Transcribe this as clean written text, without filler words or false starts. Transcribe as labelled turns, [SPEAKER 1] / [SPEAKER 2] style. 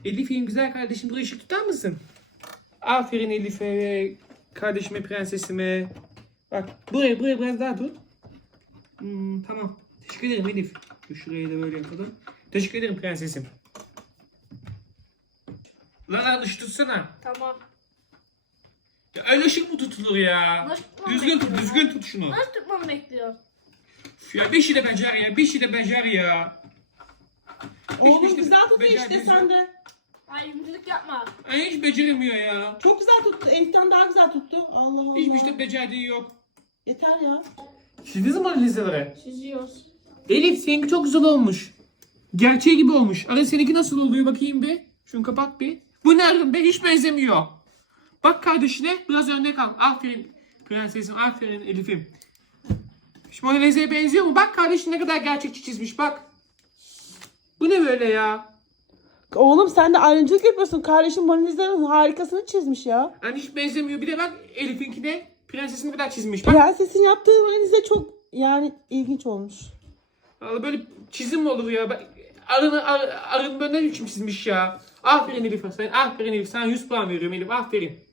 [SPEAKER 1] Elif'im güzel kardeşim, buraya ışık tutar mısın? Aferin Elif'e ve kardeşime, prensesime. Bak buraya biraz daha tut. Tamam. Teşekkür ederim Elif. Dur şurayı da böyle yapalım. Teşekkür ederim prensesim. Lan ışık tutsana.
[SPEAKER 2] Tamam.
[SPEAKER 1] Ya öyle ışık mı tutulur ya?
[SPEAKER 2] Nasıl tutmam
[SPEAKER 1] Düzgün tut,
[SPEAKER 2] bekliyor
[SPEAKER 1] düzgün tut şunu.
[SPEAKER 2] Nasıl tutmamı bekliyor?
[SPEAKER 1] Üf ya beşi de becer ya, beşi de becer ya.
[SPEAKER 3] Oğlum
[SPEAKER 1] Hiç
[SPEAKER 3] güzel tutuyor işte
[SPEAKER 1] becerdiğiniz
[SPEAKER 3] sen
[SPEAKER 1] yok.
[SPEAKER 3] de.
[SPEAKER 2] Ay yumuşak yapma.
[SPEAKER 1] Ay hiç beceremiyor ya.
[SPEAKER 3] Çok güzel tuttu. Elif'ten daha güzel tuttu. Allah Allah.
[SPEAKER 1] Hiçbir işte becerdiği yok.
[SPEAKER 3] Yeter ya.
[SPEAKER 1] Çizdiniz mi analizleri?
[SPEAKER 2] Çiziyoruz.
[SPEAKER 1] Elif seninki çok güzel olmuş. Gerçeği gibi olmuş. Ara seninki nasıl oluyor bakayım bir. Şunu kapat bir. Bu nereden be? Hiç benzemiyor. Bak kardeşine biraz örnek al. Aferin prensesim, aferin Elif'im. Şu Mona Lisa'ya benziyor mu? Bak kardeşin ne kadar gerçekçi çizmiş bak. Bu ne böyle ya?
[SPEAKER 3] Oğlum sen de ayrımcılık yapıyorsun. Kardeşim Mona Lisa'nın harikasını çizmiş ya.
[SPEAKER 1] Yani hiç benzemiyor. Bir de bak Elif'inkine prensesin ne kadar çizmiş. Bak
[SPEAKER 3] Prensesin yaptığı Mona Lisa çok yani ilginç olmuş.
[SPEAKER 1] vallahi böyle çizim mi olur ya? Bak, arın böyle ne biçim çizmiş ya? Aferin Elif. Aferin Elif. Sana 100 puan veriyorum Elif. Aferin.